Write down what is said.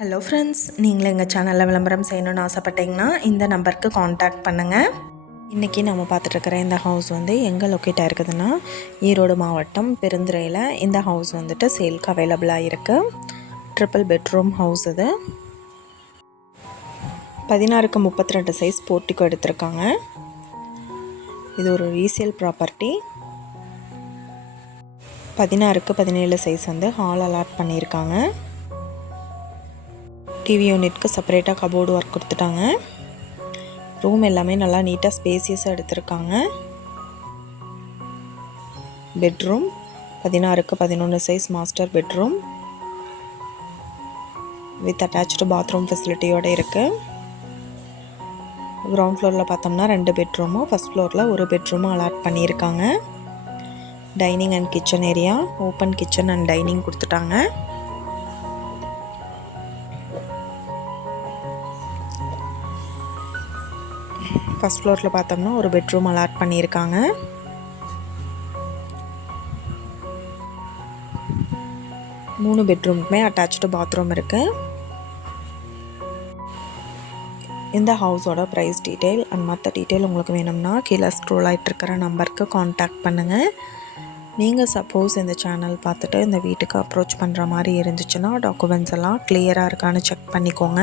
Hello friends நீங்களும் எங்கள் சேனலில் விளம்பரம் செய்யணும்னு ஆசைப்பட்டீங்கன்னா இந்த நம்பருக்கு காண்டாக்ட் பண்ணுங்கள் இன்றைக்கி நம்ம பார்த்துட்ருக்கிற இந்த ஹவுஸ் வந்து எங்கே லொக்கேட் ஆயிருக்குதுன்னா ஈரோடு மாவட்டம் பெருந்துறையில் இந்த ஹவுஸ் வந்துட்டு சேல்க்கு அவைலபிளாக இருக்குது ட்ரிபிள் பெட்ரூம் ஹவுஸ் இது. பதினாறுக்கு முப்பத்தி ரெண்டு சைஸ் போர்ட்டிக்கோ எடுத்திருக்காங்க. இது ஒரு ரீசேல் ப்ராப்பர்ட்டி பதினாறுக்கு பதினேழு சைஸ் வந்து ஹால் அலாட் பண்ணியிருக்காங்க. டிவி யூனிட்க்கு செப்பரேட்டாக கபோர்டு ஒர்க் கொடுத்துட்டாங்க. ரூம் எல்லாமே நல்லா நீட்டாக ஸ்பேசியஸாக எடுத்திருக்காங்க. பெட்ரூம் பதினாறுக்கு பதினொன்று size master bedroom with attach bathroom ஃபெசிலிட்டியோடு இருக்குது கிரவுண்ட் ஃப்ளோரில் பார்த்தோம்னா ரெண்டு பெட்ரூமும் ஃபஸ்ட் ஃப்ளோரில் ஒரு பெட்ரூமும் அலாட் பண்ணியிருக்காங்க. Dining and kitchen area open kitchen and dining கொடுத்துட்டாங்க. ஃபஸ்ட் ஃப்ளோரில் பார்த்தோம்னா ஒரு பெட்ரூம் அலாட் பண்ணியிருக்காங்க. மூணு பெட்ரூமுக்குமே அட்டாச்சு பாத்ரூம் இருக்குது இந்த ஹவுஸோட ப்ரைஸ் டீட்டெயில் அண்ட் மற்ற டீட்டெயில் உங்களுக்கு வேணும்னா கீழே ஸ்க்ரோல் ஆகிட்டுருக்கிற நம்பருக்கு காண்டாக்ட் பண்ணுங்கள் நீங்கள் சப்போஸ் இந்த சேனல் பார்த்துட்டு இந்த வீட்டுக்கு அப்ரோச் பண்ணுற மாதிரி இருந்துச்சுன்னா டாக்குமெண்ட்ஸ் எல்லாம் கிளியராக இருக்கான்னு செக் பண்ணிக்கோங்க.